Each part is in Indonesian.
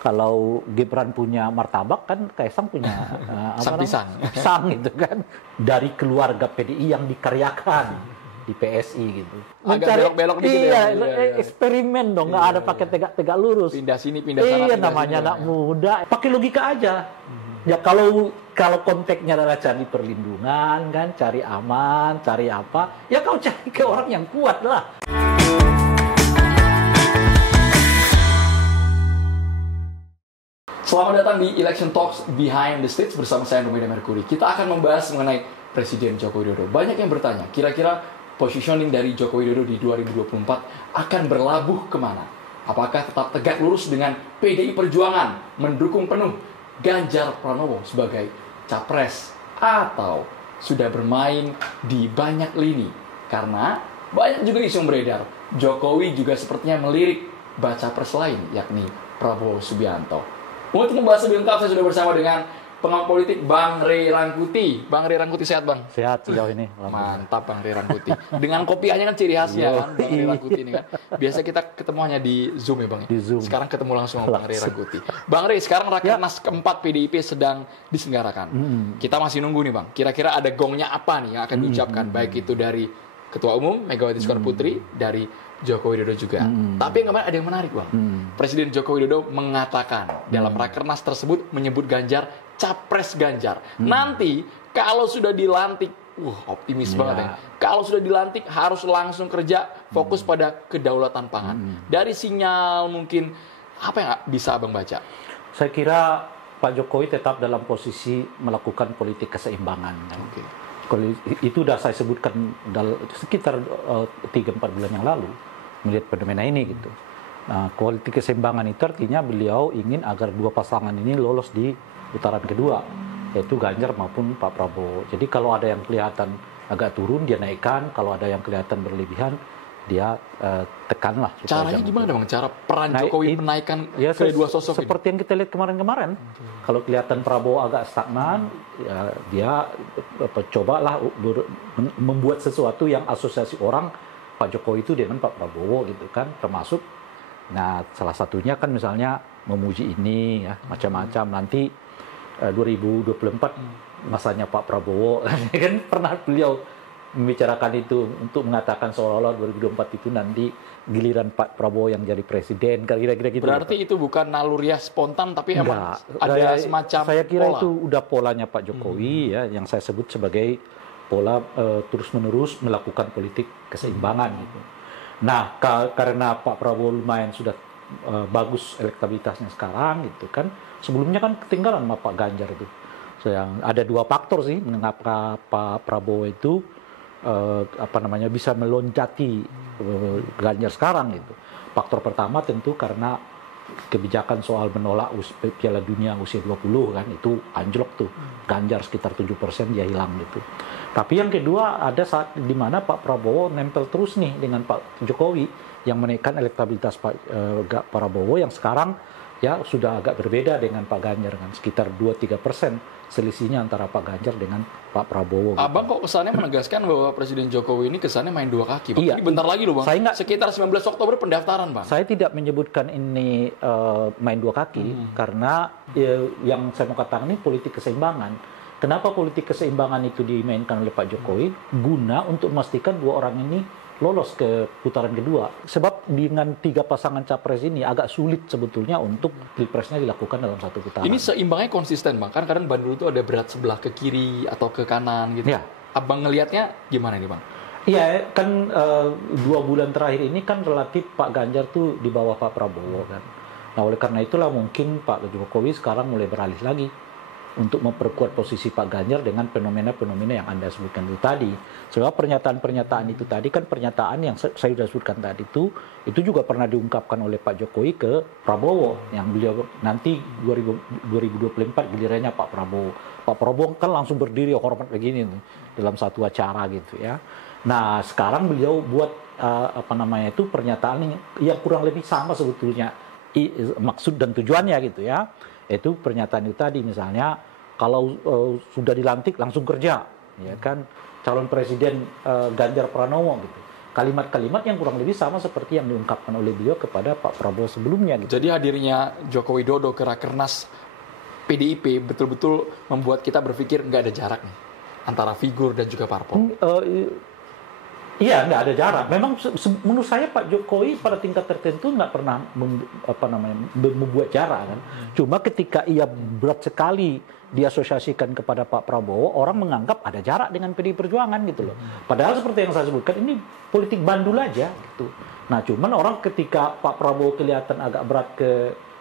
Kalau Gibran punya martabak kan Kaisang punya pisang. pisang gitu kan. Dari keluarga PDI yang dikaryakan di PSI gitu. Agak belok-belok dikit iya, ya. eksperimen dong, nggak ada pakai tegak-tegak lurus. Pindah sini, pindah sana. Iya, namanya anak muda. Pakai logika aja. Ya kalau konteksnya adalah cari perlindungan kan, cari aman, cari apa, ya kau cari ke orang yang kuat lah. Selamat datang di Election Talks Behind the Stage bersama saya Romida Mercury. Kita akan membahas mengenai Presiden Joko Widodo. Banyak yang bertanya, kira-kira positioning dari Joko Widodo di 2024 akan berlabuh kemana? Apakah tetap tegak lurus dengan PDI Perjuangan, mendukung penuh Ganjar Pranowo sebagai capres, atau sudah bermain di banyak lini? Karena banyak juga isu yang beredar, Jokowi juga sepertinya melirik baca pres lain, yakni Prabowo Subianto. Untuk membahas lebih lengkap, saya sudah bersama dengan pengamat politik Bang Ray Rangkuti. Bang Ray Rangkuti, sehat Bang? Sehat sejauh ini. Mantap Bang Ray Rangkuti. Dengan kopiahnya kan ciri khasnya kan, Bang Ray Rangkuti ini kan. Biasa kita ketemu hanya di Zoom ya Bang? Di Zoom. Sekarang ketemu langsung sama Bang Ray Rangkuti. Bang Ray, sekarang Rakernas keempat PDIP sedang diselenggarakan. Kita masih nunggu nih Bang, kira-kira ada gongnya apa nih yang akan diucapkan, baik itu dari Ketua Umum Megawati Soekarno Putri, dari Joko Widodo juga. Tapi yang kemarin ada yang menarik Bang. Presiden Joko Widodo mengatakan dalam Rakernas tersebut menyebut Ganjar capres Ganjar. Nanti kalau sudah dilantik, optimis banget ya. Kalau sudah dilantik harus langsung kerja, fokus pada kedaulatan pangan. Dari sinyal mungkin apa yang bisa Abang baca? Saya kira Pak Jokowi tetap dalam posisi melakukan politik keseimbangan. Oke. Itu sudah saya sebutkan sekitar 3-4 bulan yang lalu melihat fenomena ini gitu. Nah, politik keseimbangan itu artinya beliau ingin agar dua pasangan ini lolos di putaran kedua, yaitu Ganjar maupun Pak Prabowo. Jadi kalau ada yang kelihatan agak turun dia naikkan, kalau ada yang kelihatan berlebihan dia tekanlah. Caranya gimana Bang? Cara peran Jokowi menaikkan ya, kedua sosok seperti yang kita lihat kemarin-kemarin. Kalau kelihatan Prabowo agak stagnan, ya dia cobalah membuat sesuatu yang asosiasi orang Pak Jokowi itu dengan Pak Prabowo gitu kan, termasuk nah salah satunya kan misalnya memuji ini ya macam-macam. Nanti 2024 masanya Pak Prabowo kan pernah beliau membicarakan itu untuk mengatakan seolah-olah 2024 itu nanti giliran Pak Prabowo yang jadi presiden, kira-kira gitu. Berarti itu bukan naluriah spontan tapi emang ada semacam saya kira pola. Itu udah polanya Pak Jokowi ya, yang saya sebut sebagai pola terus-menerus melakukan politik keseimbangan gitu. Nah, karena Pak Prabowo lumayan sudah bagus elektabilitasnya sekarang gitu kan. Sebelumnya kan ketinggalan sama Pak Ganjar itu. Yang ada dua faktor sih mengapa Pak Prabowo itu bisa meloncati Ganjar sekarang gitu. Faktor pertama tentu karena kebijakan soal menolak Piala Dunia usia 20 kan, itu anjlok tuh. Ganjar sekitar 7% dia hilang gitu. Tapi yang kedua ada saat di mana Pak Prabowo nempel terus nih dengan Pak Jokowi yang menaikkan elektabilitas Pak Prabowo yang sekarang ya sudah agak berbeda dengan Pak Ganjar kan, sekitar 2-3% selisihnya antara Pak Ganjar dengan Pak Prabowo. Abang kok kesannya menegaskan bahwa Presiden Jokowi ini kesannya main dua kaki, Bang. Iya, ini bentar lagi loh Bang, sekitar 19 Oktober pendaftaran Bang. Saya tidak menyebutkan ini main dua kaki karena yang saya mau katakan ini politik keseimbangan. Kenapa politik keseimbangan itu dimainkan oleh Pak Jokowi? Guna untuk memastikan dua orang ini lolos ke putaran kedua. Sebab dengan 3 pasangan capres ini agak sulit sebetulnya untuk pilpresnya dilakukan dalam satu putaran. Ini seimbangnya konsisten Bang, kan kadang Bandung itu ada berat sebelah ke kiri atau ke kanan gitu. Ya. Abang ngelihatnya gimana nih Bang? Iya kan 2 bulan terakhir ini kan relatif Pak Ganjar tuh di bawah Pak Prabowo kan. Nah oleh karena itulah mungkin Pak Jokowi sekarang mulai beralih lagi untuk memperkuat posisi Pak Ganjar dengan fenomena-fenomena yang Anda sebutkan itu tadi. Sebab pernyataan-pernyataan itu tadi kan pernyataan yang saya sudah sebutkan tadi itu juga pernah diungkapkan oleh Pak Jokowi ke Prabowo, yang beliau nanti 2024 gilirannya Pak Prabowo. Pak Prabowo kan langsung berdiri hormat begini nih, dalam satu acara gitu ya. Nah sekarang beliau buat pernyataan yang kurang lebih sama sebetulnya maksud dan tujuannya gitu ya. Itu pernyataan itu tadi misalnya kalau sudah dilantik langsung kerja ya kan, calon presiden Ganjar Pranowo gitu. kalimat-kalimat yang kurang lebih sama seperti yang diungkapkan oleh beliau kepada Pak Prabowo sebelumnya. Gitu. Jadi hadirnya Joko Widodo ke Rakernas PDIP betul-betul membuat kita berpikir nggak ada jarak nih antara figur dan juga parpol. Iya, nggak ada jarak. Memang menurut saya Pak Jokowi pada tingkat tertentu nggak pernah membuat jarak kan. Cuma ketika ia berat sekali diasosiasikan kepada Pak Prabowo, orang menganggap ada jarak dengan PDI Perjuangan gitu loh. Padahal seperti yang saya sebutkan ini politik bandul aja gitu. Nah, cuman orang ketika Pak Prabowo kelihatan agak berat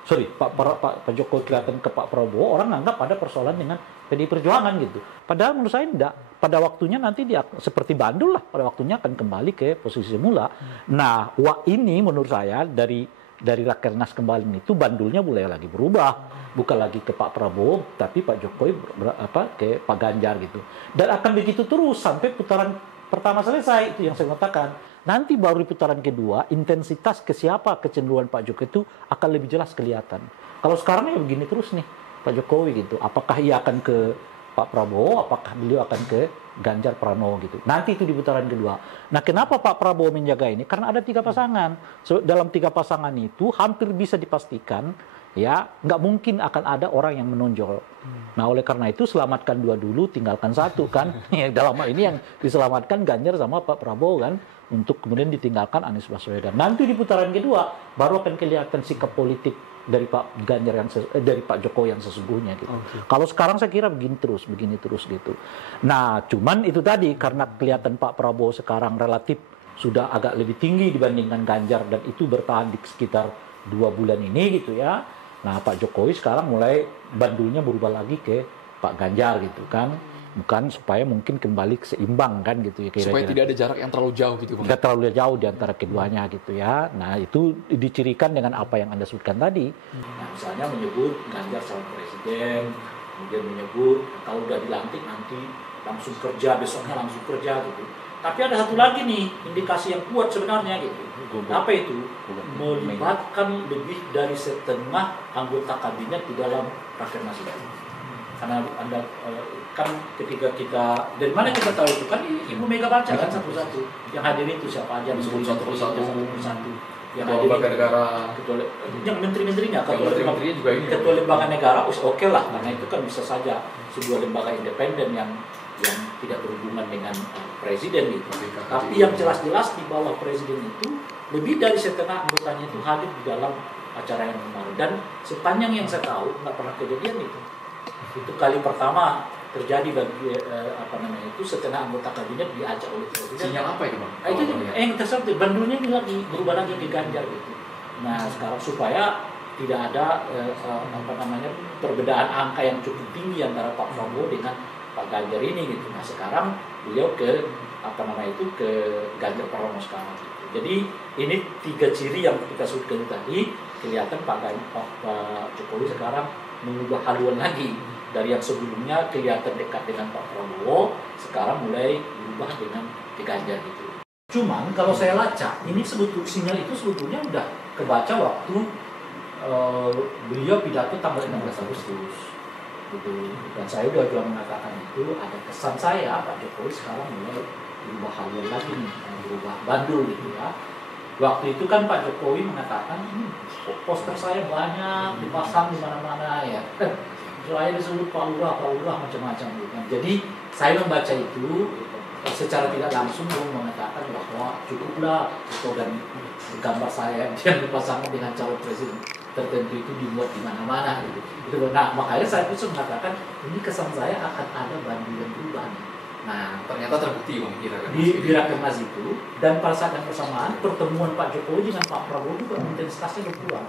Pak Jokowi kelihatan ke Pak Prabowo, orang anggap ada persoalan dengan PDI Perjuangan gitu. Padahal menurut saya enggak. Pada waktunya nanti dia seperti bandul lah. Pada waktunya akan kembali ke posisi semula. Nah, ini menurut saya dari Rakernas kembali itu bandulnya mulai lagi berubah. Bukan lagi ke Pak Prabowo, tapi Pak Jokowi ke Pak Ganjar gitu. Dan akan begitu terus sampai putaran pertama selesai, itu yang saya katakan. Nanti baru di putaran kedua, intensitas ke siapa kecenderungan Pak Jokowi itu akan lebih jelas kelihatan. Kalau sekarang ya begini terus nih Pak Jokowi gitu. Apakah ia akan ke Pak Prabowo, apakah beliau akan ke Ganjar Pranowo gitu. Nanti itu di putaran kedua. Nah, kenapa Pak Prabowo menjaga ini? Karena ada 3 pasangan. Dalam 3 pasangan itu hampir bisa dipastikan ya nggak mungkin akan ada orang yang menonjol. Nah, oleh karena itu selamatkan 2 dulu, tinggalkan 1 kan. Dalam hal ini yang diselamatkan Ganjar sama Pak Prabowo kan, untuk kemudian ditinggalkan Anies Baswedan. Nanti di putaran kedua baru akan kelihatan sikap politik dari Pak Ganjar dari Pak Jokowi yang sesungguhnya gitu. Okay. Kalau sekarang saya kira begini terus gitu. Nah, cuman itu tadi karena kelihatan Pak Prabowo sekarang relatif sudah agak lebih tinggi dibandingkan Ganjar dan itu bertahan di sekitar 2 bulan ini gitu ya. Nah, Pak Jokowi sekarang mulai bandulnya berubah lagi ke Pak Ganjar gitu kan. Bukan supaya mungkin kembali seimbang kan gitu ya kira-kira. Supaya tidak ada jarak yang terlalu jauh gitu Bang. Tidak terlalu jauh di antara keduanya gitu ya. Nah, itu dicirikan dengan apa yang Anda sebutkan tadi. Nah, misalnya menyebut Ganjar calon presiden, kemudian menyebut kalau udah dilantik nanti langsung kerja, besoknya langsung kerja gitu. Tapi ada satu lagi nih indikasi yang kuat sebenarnya gitu. Apa itu? Melibatkan lebih dari setengah anggota kabinet di dalam Rakernas itu. Karena Anda kan ketika kita dari mana kita tahu itu kan Ibu Mega baca kan satu-satu yang hadir itu siapa aja disebut satu persatu yang hadir lembaga negara yang menteri-menterinya ketua juga lembaga negara oke lah karena itu kan bisa saja sebuah lembaga independen yang tidak berhubungan dengan presiden gitu. Tapi yang jelas-jelas di bawah presiden itu lebih dari setengah anggotanya itu hadir di dalam acara yang kemarin dan sepanjang yang saya tahu nggak pernah kejadian itu kali pertama terjadi bagi itu setengah anggota kabinet diajak oleh presiden. Sinyal apa itu Bang? Itu yang tersebut bandulnya ini lagi berubah lagi ke Ganjar gitu. Nah, sekarang supaya tidak ada perbedaan angka yang cukup tinggi antara Pak Prabowo dengan Pak Ganjar ini gitu. Nah, sekarang beliau ke ke Ganjar Pranowo sekarang gitu. Jadi ini 3 ciri yang kita sebutkan tadi kelihatan Pak Jokowi sekarang mengubah haluan lagi. Dari yang sebelumnya kelihatan dekat dengan Pak Prabowo, sekarang mulai berubah dengan Ganjar gitu. Cuman kalau saya lacak, ini sinyal itu sebetulnya udah kebaca waktu beliau pidato tanggal 16 Agustus. Gitu. Dan saya juga mengatakan itu ada kesan saya Pak Jokowi sekarang mulai berubah haluan lagi nih, berubah bandul gitu ya. Waktu itu kan Pak Jokowi mengatakan poster saya banyak dipasang di mana-mana ya. Saya disebut Pak Lurah macam-macam gitu kan. Jadi saya membaca itu secara tidak langsung mengatakan bahwa cukuplah foto dan gambar saya yang dipasangkan dengan calon presiden tertentu itu dibuat di mana-mana gitu. Nah, makanya saya pun mengatakan ini kesan saya akan ada bandul yang berubah nih. Nah, ternyata terbukti Bang di Rakernas itu dan pada saat yang bersamaan pertemuan Pak Jokowi dengan Pak Prabowo juga intensitasnya berkurang.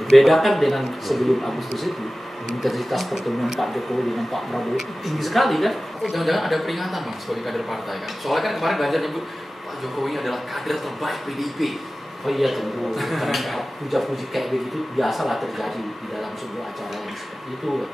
Dibedakan dengan sebelum Agustus itu, intensitas pertemuan Pak Jokowi dengan Pak Prabowo itu tinggi sekali kan? Oh, jangan-jangan ada peringatan Bang sebagai kader partai kan? Soalnya kan kemarin Ganjar nyebut Pak Jokowi adalah kader terbaik PDIP. Oh iya tentu, karena puja-puji kayak begitu biasalah terjadi di dalam sebuah acara yang seperti itu.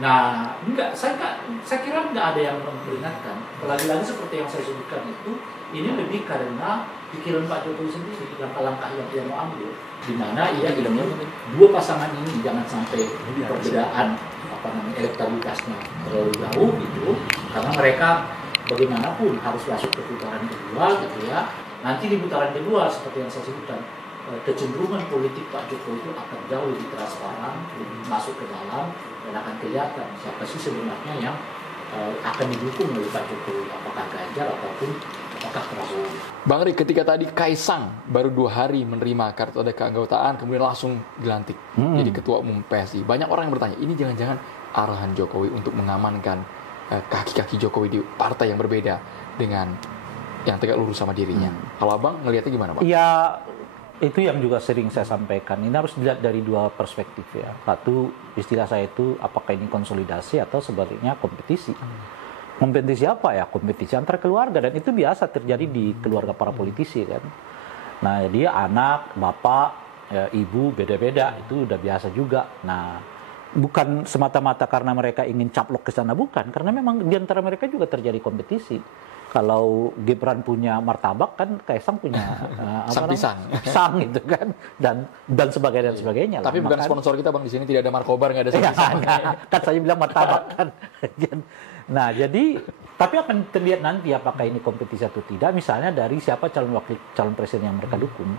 Nah, saya kira enggak ada yang memperingatkan. Lagi-lagi seperti yang saya sebutkan itu, ini lebih karena pikiran Pak Jokowi sendiri, langkah-langkah yang dia mau ambil. Di mana ia ingin 2 pasangan ini jangan sampai perbedaan elektabilitasnya terlalu jauh gitu, karena mereka bagaimanapun harus masuk ke putaran kedua gitu ya. Nanti di putaran kedua seperti yang saya sebutkan, kecenderungan politik Pak Jokowi itu akan jauh lebih transparan, lebih masuk ke dalam, dan akan kelihatan siapa sih sebenarnya yang akan didukung oleh Pak Jokowi, apakah Ganjar ataupun apakah Prabowo. Bang Rik, ketika tadi Kaisang baru 2 hari menerima kartu tanda keanggotaan, kemudian langsung dilantik jadi ketua umum PSI. Banyak orang yang bertanya, ini jangan-jangan arahan Jokowi untuk mengamankan kaki-kaki Jokowi di partai yang berbeda dengan yang tegak lurus sama dirinya. Kalau Abang ngelihatnya gimana, Bang? Ya, itu yang juga sering saya sampaikan. Ini harus dilihat dari 2 perspektif ya. Satu, istilah saya itu apakah ini konsolidasi atau sebaliknya kompetisi. Kompetisi apa ya? Kompetisi antar keluarga, dan itu biasa terjadi di keluarga para politisi kan. Nah, dia anak, bapak, ya, ibu beda-beda, itu udah biasa juga. Nah, bukan semata-mata karena mereka ingin caplok ke sana, bukan, karena memang di antara mereka juga terjadi kompetisi. Kalau Gibran punya martabak kan Kaisang punya Sang pisang. pisang gitu kan, dan sebagainya. Tapi bukan sponsor kita, Bang, di sini tidak ada markobar, nggak ada sang pisang. Kan saya bilang martabak kan. Nah, jadi tapi akan terlihat nanti apakah ini kompetisi atau tidak, misalnya dari siapa calon presiden yang mereka dukung.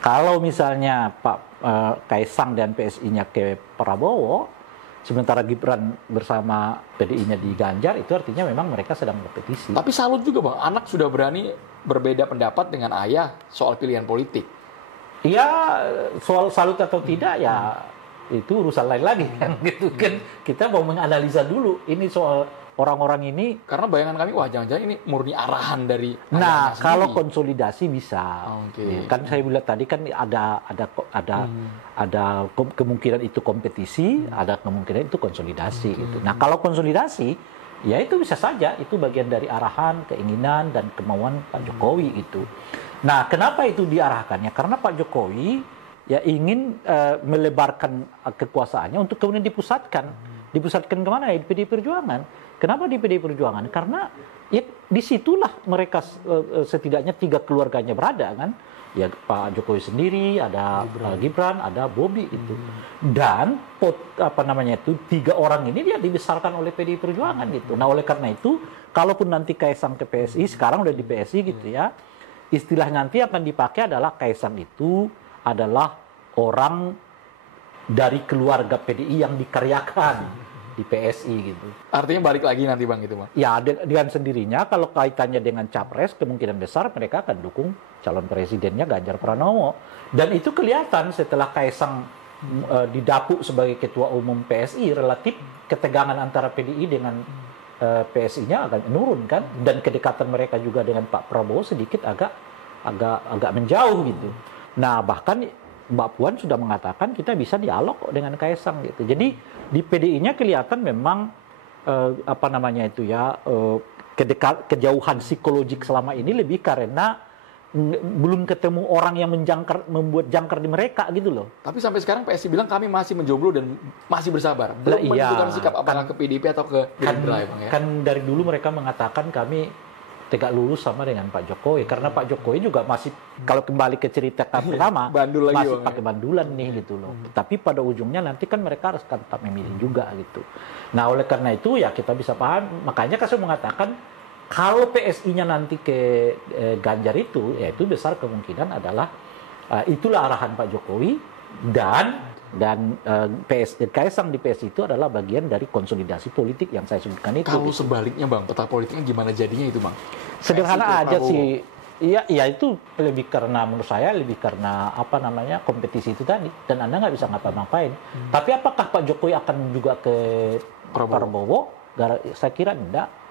Kalau misalnya Pak Kaisang dan PSI-nya ke Prabowo, sementara Gibran bersama PDI-nya di Ganjar, itu artinya memang mereka sedang berkompetisi. Tapi salut juga, Bang, anak sudah berani berbeda pendapat dengan ayah soal pilihan politik. Iya, soal salut atau tidak ya itu urusan lain lagi kan gitu kan. Kita mau menganalisa dulu ini soal orang-orang ini, karena bayangan kami, wah jangan-jangan ini murni arahan dari ayahnya nah sendiri. kalau konsolidasi bisa. Oke. Kan saya bilang tadi kan ada kemungkinan itu kompetisi, ada kemungkinan itu konsolidasi gitu. Nah, kalau konsolidasi ya itu bisa saja, itu bagian dari arahan, keinginan dan kemauan Pak Jokowi itu. Nah, kenapa itu diarahkannya? Karena Pak Jokowi ya ingin melebarkan kekuasaannya untuk kemudian dipusatkan. Dipusatkan kemana ya? Di PDI Perjuangan. Kenapa di PDI Perjuangan? Karena ya disitulah mereka setidaknya 3 keluarganya berada kan. Ya Pak Jokowi sendiri, ada Gibran, ada Bobi itu. Dan 3 orang ini dia dibesarkan oleh PDI Perjuangan gitu. Nah, oleh karena itu, kalaupun nanti Kaisang ke PSI, sekarang udah di PSI gitu ya, istilah nanti akan dipakai adalah Kaisang itu adalah orang dari keluarga PDI yang dikaryakan di PSI gitu. Artinya balik lagi nanti, Bang, gitu, Bang. Ya, dengan sendirinya kalau kaitannya dengan capres, kemungkinan besar mereka akan dukung calon presidennya Ganjar Pranowo. Dan itu kelihatan setelah Kaisang didapuk sebagai ketua umum PSI, relatif ketegangan antara PDI dengan PSI-nya agak menurun kan, dan kedekatan mereka juga dengan Pak Prabowo sedikit agak menjauh gitu. Nah, bahkan Mbak Puan sudah mengatakan kita bisa dialog dengan Kaisang gitu. Jadi di PDI-nya kelihatan memang kejauhan psikologik selama ini lebih karena belum ketemu orang yang membuat jangkar di mereka gitu loh. Tapi sampai sekarang PSI bilang kami masih menjomblo dan masih bersabar. Belum menentukan sikap apakah ke PDIP atau ke Gerindra, Bang, ya. Kan dari dulu mereka mengatakan kami tegak lurus sama dengan Pak Jokowi, karena Pak Jokowi juga masih, kalau kembali ke cerita pertama, bandul lagi, masih Bang, pakai bandulan nih gitu loh. Tapi pada ujungnya nanti kan mereka harus tetap memilih juga gitu. Nah, oleh karena itu ya kita bisa paham, makanya saya mengatakan kalau PSI-nya nanti ke Ganjar itu, ya itu besar kemungkinan adalah itulah arahan Pak Jokowi, dan Kaisang di PSI itu adalah bagian dari konsolidasi politik yang saya sebutkan itu. Kalau sebaliknya, Bang, peta politiknya gimana jadinya itu, Bang? Sederhana aja sih. Iya, itu lebih karena menurut saya kompetisi itu tadi, dan Anda nggak bisa ngapa-ngapain. Tapi apakah Pak Jokowi akan juga ke Prabowo? Saya kira enggak.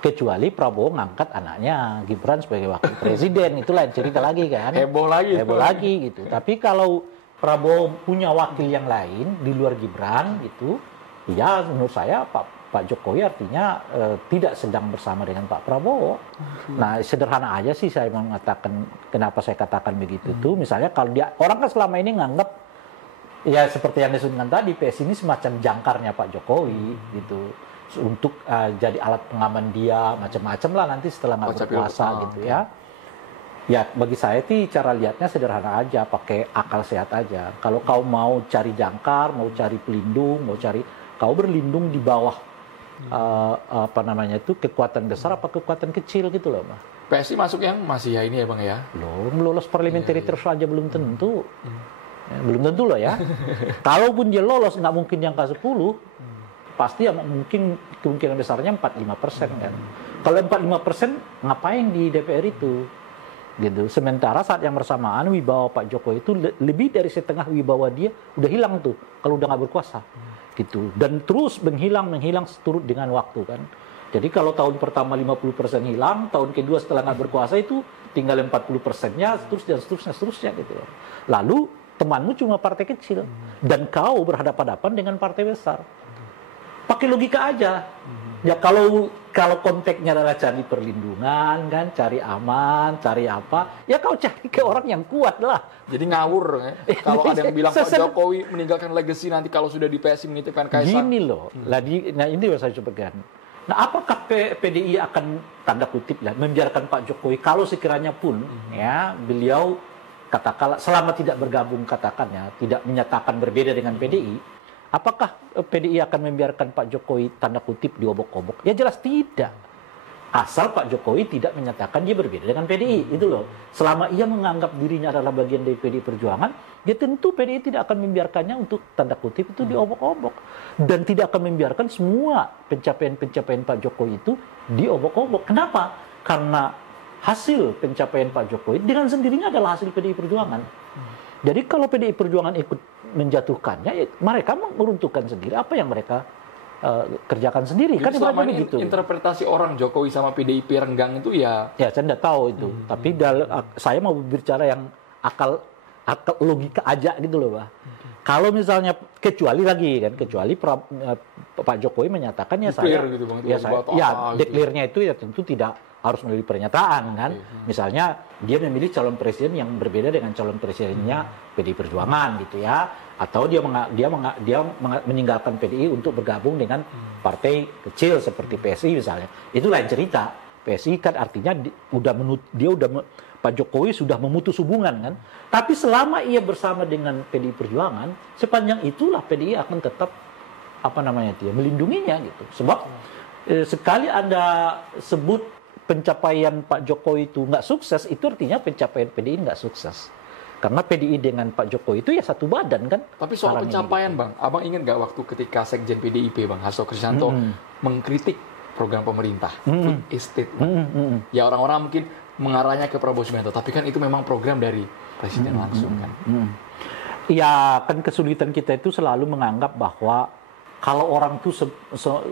Kecuali Prabowo ngangkat anaknya Gibran sebagai wakil presiden, itu lain cerita lagi kan. Heboh lagi gitu. Tapi kalau Prabowo punya wakil yang lain di luar Gibran gitu, ya menurut saya Pak Jokowi artinya tidak sedang bersama dengan Pak Prabowo. Nah, sederhana aja sih saya mengatakan, kenapa saya katakan begitu tuh. Misalnya kalau orang kan selama ini nganggap ya seperti yang disebutkan tadi, PS ini semacam jangkarnya Pak Jokowi gitu, untuk jadi alat pengaman dia macam-macam lah nanti setelah nggak berkuasa gitu ya. Ya, bagi saya sih cara lihatnya sederhana aja, pakai akal sehat aja. Kalau kau mau cari jangkar, mau cari pelindung, kau berlindung di bawah apa namanya itu kekuatan besar apa kekuatan kecil gitu loh, Bang. PSI masuk yang masih ya ini ya Bang ya. Belum lolos parliamentary threshold aja belum tentu. Ya, belum tentu loh ya. Kalaupun dia lolos nggak mungkin yang ke-10. Pasti ya mungkin kemungkinan besarnya 45% kan. Kalau 45% ngapain di DPR itu? Gitu. Sementara saat yang bersamaan wibawa Pak Jokowi itu lebih dari setengah wibawa dia udah hilang tuh kalau udah nggak berkuasa. Gitu. Dan terus menghilang seturut dengan waktu kan. Jadi kalau tahun pertama 50% hilang, tahun kedua setelah nggak berkuasa itu tinggal 40%-nya, seterusnya gitu. Lalu temanmu cuma partai kecil dan kau berhadapan-hadapan dengan partai besar. Pakai logika aja. Ya kalau konteksnya adalah cari perlindungan kan, cari aman, cari apa, ya kau cari ke orang yang kuat lah. Jadi ngawur ya. Kalau ada yang bilang Pak Jokowi meninggalkan legacy nanti kalau sudah di PSI menitipkan Kaisang. Gini loh. Nah ini yang saya coba. Nah apakah PDI akan tanda kutip lah membiarkan Pak Jokowi kalau sekiranya pun ya beliau katakanlah selama tidak bergabung katakannya tidak menyatakan berbeda dengan PDI. Apakah PDI akan membiarkan Pak Jokowi tanda kutip diobok-obok? Ya jelas tidak. Asal Pak Jokowi tidak menyatakan dia berbeda dengan PDI. Itu loh. Selama ia menganggap dirinya adalah bagian dari PDI Perjuangan, dia tentu PDI tidak akan membiarkannya untuk tanda kutip itu diobok-obok. Dan tidak akan membiarkan semua pencapaian-pencapaian Pak Jokowi itu diobok-obok. Kenapa? Karena hasil pencapaian Pak Jokowi dengan sendirinya adalah hasil PDI Perjuangan. Jadi kalau PDI Perjuangan ikut menjatuhkannya, ya mereka meruntuhkan sendiri apa yang mereka kerjakan sendiri. Jadi kan selama ini begitu. Interpretasi orang Jokowi sama PDIP renggang itu ya. Ya saya tidak tahu itu. Tapi saya mau berbicara yang akal logika aja gitu loh, Pak. Kalau misalnya kecuali Pak Jokowi menyatakan ya declare saya, gitu, Bang, declare-nya itu ya tentu tidak harus melalui pernyataan kan. Misalnya dia memilih calon presiden yang berbeda dengan calon presidennya PDI Perjuangan gitu ya, atau dia meninggalkan PDI untuk bergabung dengan partai kecil seperti PSI misalnya. Itu lain cerita. PSI kan artinya Pak Jokowi sudah memutus hubungan kan. Tapi selama ia bersama dengan PDI Perjuangan, sepanjang itulah PDI akan tetap melindunginya gitu. Sebab sekali Anda sebut pencapaian Pak Jokowi itu nggak sukses, itu artinya pencapaian PDI nggak sukses. Karena PDI dengan Pak Jokowi itu ya satu badan kan. Tapi soal pencapaian gitu. Bang, Abang ingat nggak waktu ketika Sekjen PDIP Bang Hasto Kristianto mengkritik program pemerintah food estate. Ya orang-orang mungkin mengarahnya ke Prabowo Subianto, tapi kan itu memang program dari presiden langsung kan. Ya kan kesulitan kita itu selalu menganggap bahwa kalau orang itu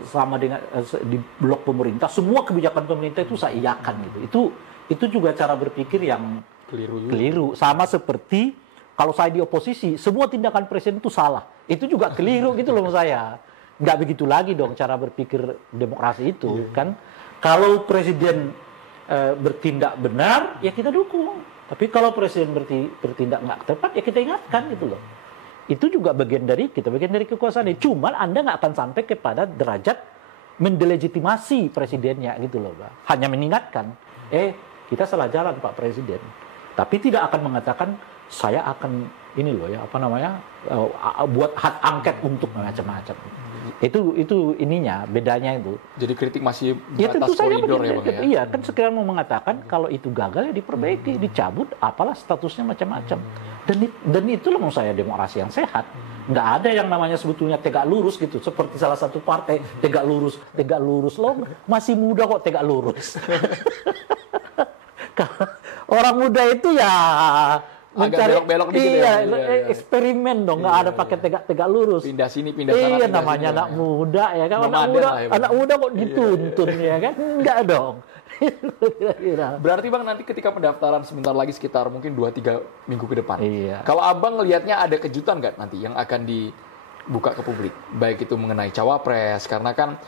sama dengan di blok pemerintah, semua kebijakan pemerintah itu saya iakan gitu. Itu juga cara berpikir yang keliru. Sama seperti kalau saya di oposisi, semua tindakan presiden itu salah. Itu juga keliru gitu loh saya. Nggak begitu lagi dong cara berpikir demokrasi itu kan. Kalau presiden bertindak benar, ya kita dukung. Tapi kalau presiden bertindak nggak tepat, ya kita ingatkan gitu loh. Itu juga bagian dari kekuasaan. Cuman Anda nggak akan sampai kepada derajat mendelegitimasi presidennya gitu loh, Pak. Hanya mengingatkan, kita salah jalan Pak Presiden. Tapi tidak akan mengatakan saya akan buat hak angket untuk macam-macam. Itu ininya bedanya itu. Jadi kritik masih batas koridor ya Bang ya. Iya, kan sekarang mau mengatakan kalau itu gagal ya diperbaiki, dicabut apalah statusnya macam-macam. Dan itulah menurut saya demokrasi yang sehat. Nggak ada yang namanya sebetulnya tegak lurus gitu. Seperti salah satu partai tegak lurus lo masih muda kok tegak lurus. Orang muda itu ya agak belok-belok dikit ya. Eksperimen dong, nggak ada pakai tegak lurus. Pindah sini, pindah sana. Iya, namanya anak muda ya kan. Anak muda kok dituntun ya kan? Enggak dong. Berarti Bang nanti ketika pendaftaran sebentar lagi sekitar mungkin 2-3 minggu ke depan. Iya. Kalau Abang ngelihatnya ada kejutan nggak nanti yang akan dibuka ke publik? Baik itu mengenai cawapres, karena kan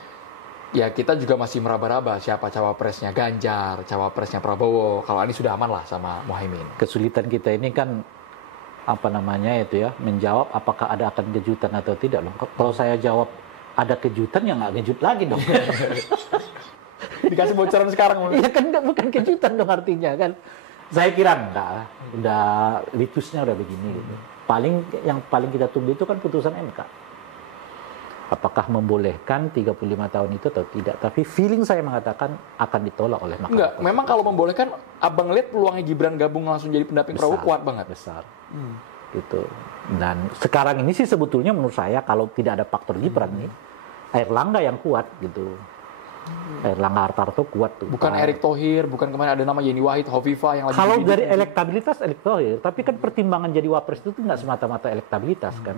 ya kita juga masih meraba-raba siapa cawapresnya Ganjar, cawapresnya Prabowo. Kalau ini sudah aman lah sama Muhaimin. Kesulitan kita ini kan menjawab apakah akan kejutan atau tidak loh. Kalau saya jawab ada kejutan ya nggak kejut lagi dong. Dikasih bocoran sekarang. Iya kan bukan kejutan dong artinya kan. Saya kira enggak lah. Udah litusnya udah begini gitu. Yang paling kita tunggu itu kan putusan MK. apakah membolehkan 35 tahun itu atau tidak. Tapi feeling saya mengatakan akan ditolak oleh Mahkamah Enggak, Konstitusi. memang kalau membolehkan, abang lihat peluangnya Gibran gabung langsung jadi pendamping Prabowo kuat banget. Besar. Gitu. Dan sekarang ini sih sebetulnya menurut saya kalau tidak ada faktor Gibran nih, Airlangga yang kuat gitu. Airlangga Hartarto kuat tuh. Bukan Erick Thohir, bukan kemarin ada nama Yeni Wahid, Hovifah yang lagi kalau dibidik. dari elektabilitas Erick Thohir, tapi kan pertimbangan jadi wapres itu nggak semata-mata elektabilitas kan.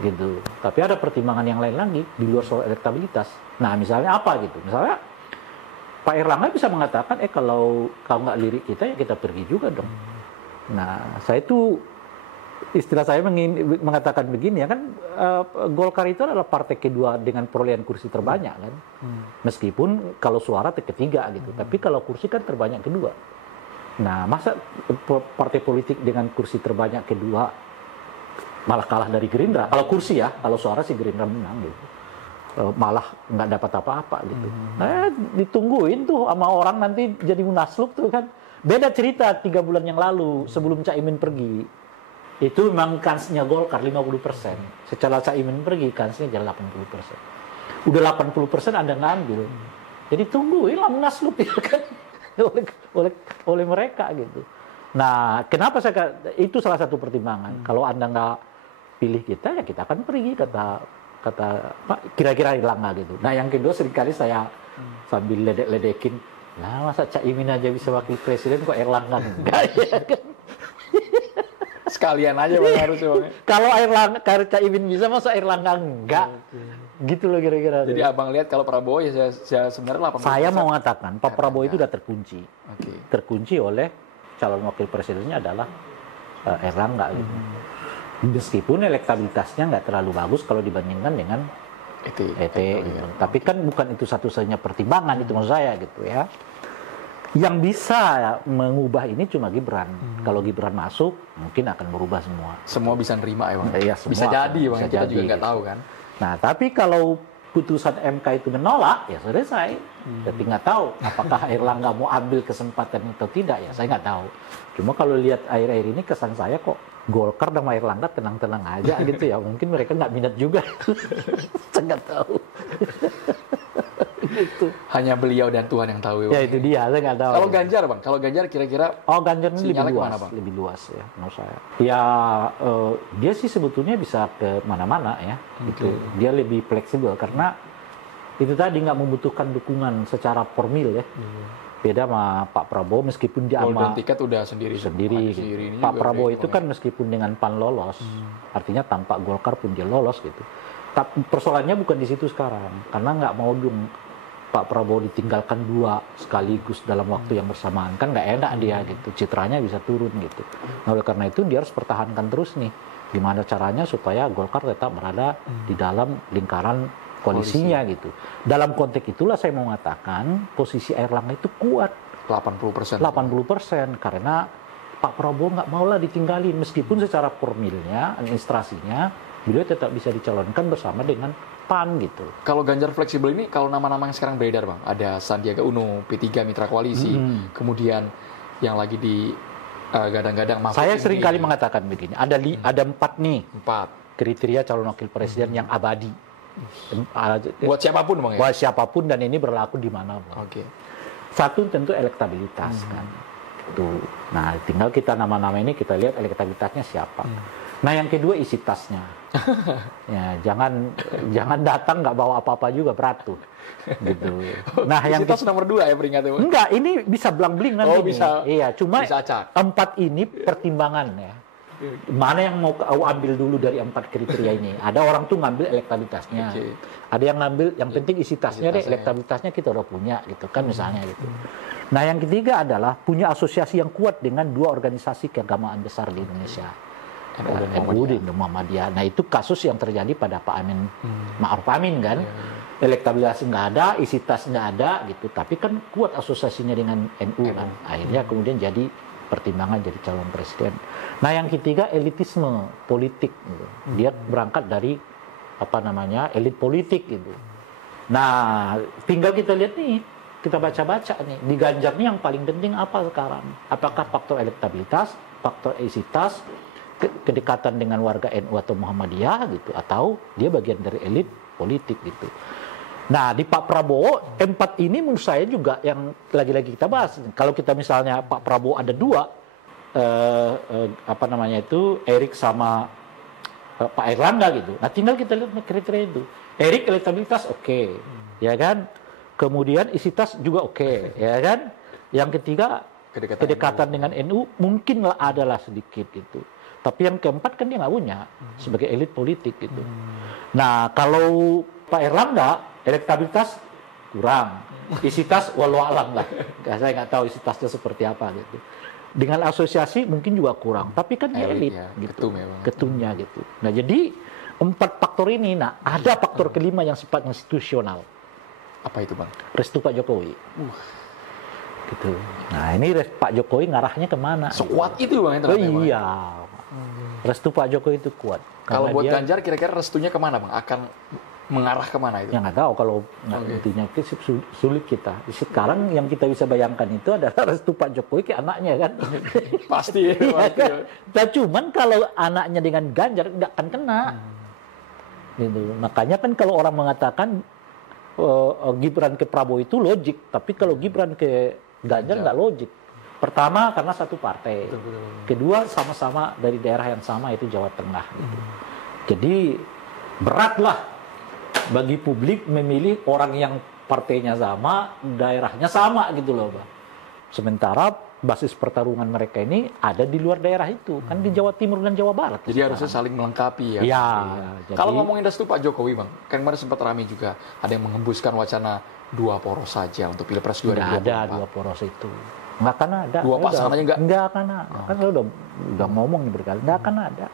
Gitu. Tapi ada pertimbangan yang lain lagi di luar soal elektabilitas. Nah, misalnya apa gitu? Misalnya Pak Airlangga bisa mengatakan, kalau kau nggak lirik kita ya kita pergi juga dong. Nah, saya itu istilah saya mengatakan begini ya kan, Golkar itu adalah partai kedua dengan perolehan kursi terbanyak kan. Meskipun kalau suara ketiga gitu, tapi kalau kursi kan terbanyak kedua. Nah, masa partai politik dengan kursi terbanyak kedua malah kalah dari Gerindra? Kalau kursi ya, kalau suara sih Gerindra menang gitu. Malah nggak dapat apa-apa gitu. Ditungguin tuh sama orang nanti jadi munaslup tuh kan. Beda cerita 3 bulan yang lalu sebelum Caimin pergi. Itu memang kansnya Golkar 50%. Setelah Caimin pergi kansnya jadi 80%. Udah 80% Anda ngambil. Jadi tungguin lah munaslup ya kan. oleh mereka gitu. Nah, kenapa itu salah satu pertimbangan. Kalau Anda nggak pilih kita ya kita akan pergi kata kira-kira Airlangga gitu. Nah, yang kedua seringkali saya sambil ledek-ledekin, nah masa Caimin aja bisa wakil presiden kok Airlangga enggak ya kan? Sekalian aja Bang harusnya Bang. Kalau Caimin bisa masa Airlangga enggak? Gitu loh kira-kira. Jadi abang lihat kalau Prabowo ya saya sebenarnya 80%. Saya mau mengatakan Pak Prabowo itu udah terkunci. Oke. Terkunci oleh calon wakil presidennya adalah Airlangga gitu. Meskipun elektabilitasnya nggak terlalu bagus kalau dibandingkan dengan ET gitu. Tapi kan bukan itu satu-satunya pertimbangan itu maksud saya gitu ya. Yang bisa mengubah ini cuma Gibran. Kalau Gibran masuk mungkin akan berubah semua. Semua bisa nerima ya Bang. Iya, Bisa jadi Bang, bisa kita jadi, juga nggak gitu. tahu kan. Nah, tapi kalau putusan MK itu menolak, ya selesai. Tapi nggak tahu apakah Airlangga mau ambil kesempatan atau tidak, ya saya nggak tahu. Cuma kalau lihat akhir-akhir ini kesan saya kok Golkar dan Airlangga tenang-tenang aja gitu ya. Mungkin mereka nggak minat juga. Saya nggak tahu. Gitu. Hanya beliau dan Tuhan yang tahu. Ya itu dia, saya nggak tahu. Kalau Ganjar Bang, kalau Ganjar kira-kira Ganjar ini lebih luas, kemana, Bang? lebih luas ya menurut saya. Ya dia sih sebetulnya bisa ke mana-mana ya. Gitu. Dia lebih fleksibel karena itu tadi nggak membutuhkan dukungan secara formil ya. Beda sama Pak Prabowo meskipun dia golden sama ticket udah sendiri. gitu. Pak Prabowo itu kan meskipun dengan PAN lolos, artinya tanpa Golkar pun dia lolos gitu. Tapi persoalannya bukan di situ sekarang, karena nggak mau dong Pak Prabowo ditinggalkan 2 sekaligus dalam waktu yang bersamaan, kan nggak enak dia gitu, citranya bisa turun gitu. Nah oleh karena itu dia harus pertahankan terus nih, gimana caranya supaya Golkar tetap berada di dalam lingkaran koalisinya gitu. Dalam konteks itulah saya mau mengatakan posisi Airlangga itu kuat 80%. 80% karena Pak Prabowo nggak maulah ditinggalin meskipun secara formilnya administrasinya beliau tetap bisa dicalonkan bersama dengan PAN gitu. Kalau Ganjar fleksibel ini, kalau nama-nama yang sekarang beredar Bang, ada Sandiaga Uno, P3 Mitra Koalisi, kemudian yang lagi di gadang-gadang Mahfud Saya MD. sering kali mengatakan begini, ada 4 nih 4. kriteria calon wakil presiden yang abadi. Buat siapapun Bang ya? Buat siapapun dan ini berlaku di mana. Oke. Satu tentu elektabilitas kan. Tuh. Nah, tinggal kita nama-nama ini kita lihat elektabilitasnya siapa. Nah, yang kedua isi tasnya. Ya, jangan datang nggak bawa apa-apa juga berat tuh. Gitu. Nah, yang tas nomor 2 ya peringkatnya Bang? enggak, ini bisa belang-beling nanti. Oh, bisa. Iya, cuma Bisa acak. 4 ini pertimbangan ya. Mana yang mau kau ambil dulu dari 4 kriteria ini? Ada orang tuh ngambil elektabilitasnya. Oke. Ada yang ngambil yang penting isi tasnya deh, elektabilitasnya kita udah punya gitu kan misalnya gitu. Nah, yang ketiga adalah punya asosiasi yang kuat dengan 2 organisasi keagamaan besar di Indonesia. NU dan Muhammadiyah. Nah, itu kasus yang terjadi pada Pak Amin Ma'ruf Amin kan. Elektabilitas nggak ada, isi tas nggak ada gitu. Tapi kan kuat asosiasinya dengan NU kan. Akhirnya kemudian jadi pertimbangan jadi calon presiden. Nah, yang ketiga elitisme politik gitu. Dia berangkat dari elit politik gitu. Nah, tinggal kita lihat nih, kita baca-baca nih, di Ganjar nih yang paling penting apa sekarang? Apakah faktor elektabilitas, faktor isi tas, kedekatan dengan warga NU atau Muhammadiyah gitu, atau dia bagian dari elit politik gitu. Nah, di Pak Prabowo, 4 ini menurut saya juga yang lagi-lagi kita bahas. Kalau kita misalnya Pak Prabowo ada 2, Erik sama Pak Erlangga gitu. Nah, tinggal kita lihat kriteria itu. Erik elektabilitas oke, ya kan? Kemudian isi tas juga oke, ya kan? Yang ketiga kedekatan dengan NU mungkin lah adalah sedikit gitu. Tapi yang keempat kan dia nggak punya sebagai elit politik gitu. Nah, kalau Pak Erlangga elektabilitas kurang, isi tas walau alam lah. Saya nggak tahu isi tasnya seperti apa gitu. Dengan asosiasi mungkin juga kurang, tapi kan dia elit ya, gitu, ketumnya gitu. Nah, jadi 4 faktor ini. Nah, ada faktor kelima yang sifatnya institusional. Apa itu, Bang? Restu Pak Jokowi. Gitu. Nah, ini Pak Jokowi ngarahnya kemana? Sekuat itu, Bang. Iya. Restu Pak Jokowi itu kuat. Kalau buat Ganjar kira-kira restunya kemana, Bang? Akan mengarah kemana itu? Ya nggak tahu, kalau intinya sulit kita. Sekarang yang kita bisa bayangkan itu adalah restu Pak Jokowi ke anaknya kan. Pasti. Kan? Nah, cuman kalau anaknya dengan Ganjar nggak akan kena. Gitu. Makanya kan kalau orang mengatakan Gibran ke Prabowo itu logik, tapi kalau Gibran ke Ganjar nggak logik. Pertama karena satu partai, kedua sama-sama dari daerah yang sama, itu Jawa Tengah. Gitu. Jadi beratlah bagi publik memilih orang yang partainya sama, daerahnya sama gitu loh, Bang. Sementara basis pertarungan mereka ini ada di luar daerah itu, kan di Jawa Timur dan Jawa Barat. Jadi harusnya saling melengkapi ya. Ya. Kalau ngomongin restu Pak Jokowi, Bang, kan kemarin sempat ramai juga, ada yang mengembuskan wacana 2 poros saja untuk Pilpres 2024. Tidak ada 2 poros itu. Nggak akan ada. 2 pasangan aja nggak? Nggak akan ada. Kan saya udah ngomong nih berkali, nggak akan ada.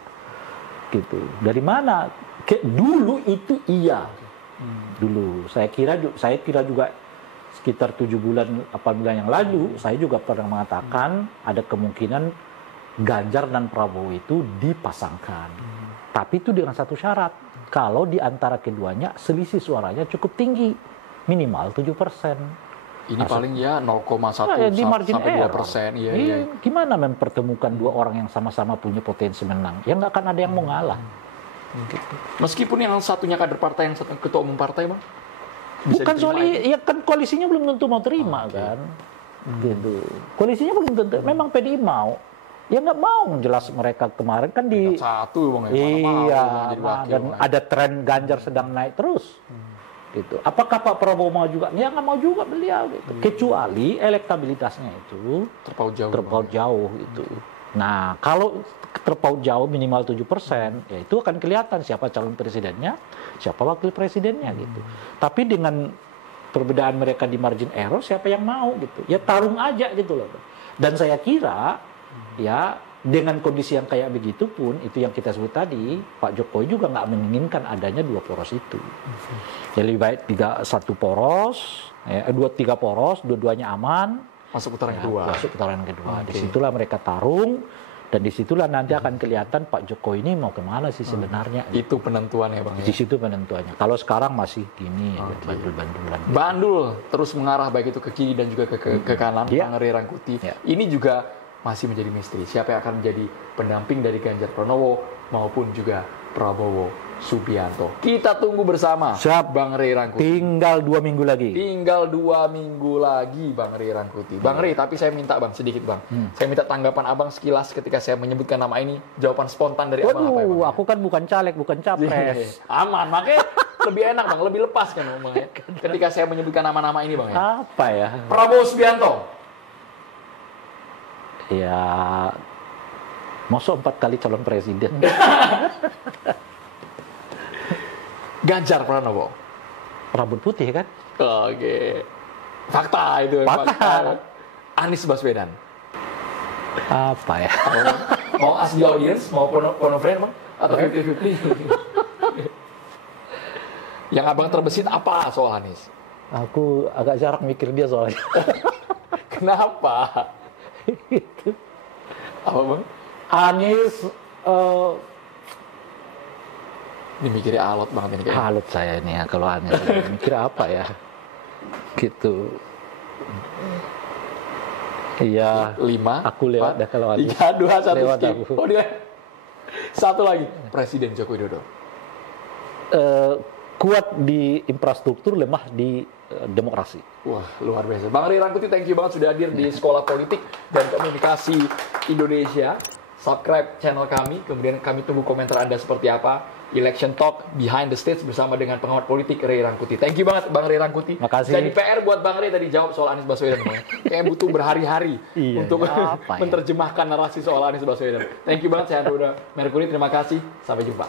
Gitu. Dari mana? Dulu itu iya. Dulu. Saya kira juga sekitar 7 bulan, 8 bulan yang lalu, saya juga pernah mengatakan ada kemungkinan Ganjar dan Prabowo itu dipasangkan. Tapi itu dengan satu syarat. Kalau di antara keduanya selisih suaranya cukup tinggi. Minimal 7%. Ini paling ya 0,1 di margin sampai 2%. Iya. Gimana mempertemukan 2 orang yang sama-sama punya potensi menang? Ya nggak akan ada yang mau ngalah. Gitu. Meskipun yang satunya kader partai, yang satunya ketua umum partai, Bang? Bukan soal, ya kan koalisinya belum tentu mau terima kan. Gitu. Koalisinya belum tentu. Memang PDI mau. Ya nggak mau, jelas mereka kemarin kan di satu, Bang. Iya, dan ada tren Ganjar sedang naik terus. Gitu. Apakah Pak Prabowo mau juga? Ya nggak mau juga beliau gitu. Kecuali elektabilitasnya itu terpaut jauh gitu. Nah, kalau terpaut jauh minimal 7%, ya itu akan kelihatan siapa calon presidennya, siapa wakil presidennya gitu. Tapi dengan perbedaan mereka di margin error, siapa yang mau gitu? Ya tarung aja gitu loh. Dan saya kira ya dengan kondisi yang kayak begitu pun, itu yang kita sebut tadi, Pak Jokowi juga nggak menginginkan adanya 2 poros itu. Jadi lebih baik 3 poros, dua-duanya aman. Masuk putaran kedua. Masuk putaran kedua. Disitulah mereka tarung, dan disitulah nanti akan kelihatan Pak Jokowi ini mau kemana sih sebenarnya. Itu penentuannya, Bang. Di situ penentuannya. Kalau sekarang masih gini, bandul-bandulan. Bandul terus mengarah baik itu ke kiri dan juga ke kanan, Bang Ray Rangkuti. Ini juga masih menjadi misteri. Siapa yang akan menjadi pendamping dari Ganjar Pranowo maupun juga Prabowo Subianto. Kita tunggu bersama. Siap, Bang Ray Rangkuti. Tinggal 2 minggu lagi. Tinggal 2 minggu lagi, Bang Ray Rangkuti. Bang Ray, tapi saya minta, Bang, sedikit, Bang. Saya minta tanggapan Abang sekilas ketika saya menyebutkan nama ini. Jawaban spontan dari Abang apa ya, Bang? Aku kan bukan caleg, bukan capres. Aman, makanya lebih enak, Bang. Lebih lepas kan ngomongnya. Ketika saya menyebutkan nama-nama ini, Bang. Ya. Apa ya? Prabowo Subianto. Ya, masa 4 kali calon presiden. Ganjar Pranowo. Rambut putih kan? Oke. Fakta itu. Fakta. Anies Baswedan. Apa ya? Mau ask the audience, mau pono friend, Bang? Atau 50-50? Yang Abang terbesit apa soal Anies? Aku agak jarang mikir dia soalnya. Kenapa? Itu. Apa, Bang? Anies ini mikirnya alot banget ini kayaknya. Alot saya ini ya kalau Anies. Mikir apa ya? Gitu. Iya. 5. Aku lewat dah kalau Anies. 3, 2, 1 lewat skip. aku. Oh dia. Satu lagi, Presiden Joko Widodo. Kuat di infrastruktur, lemah di demokrasi. Wah, luar biasa. Bang Ray Rangkuti, thank you banget sudah hadir di Sekolah Politik dan Komunikasi Indonesia. Subscribe channel kami, kemudian kami tunggu komentar Anda seperti apa. Election Talk Behind the Stage bersama dengan pengamat politik Ray Rangkuti. Thank you banget Bang Ray Rangkuti. Makasih. Jadi PR buat Bang Ray tadi jawab soal Anies Baswedan. Kayak butuh berhari-hari untuk menerjemahkan narasi soal Anies Baswedan. Thank you banget, saya Andro Mercury. Terima kasih. Sampai jumpa.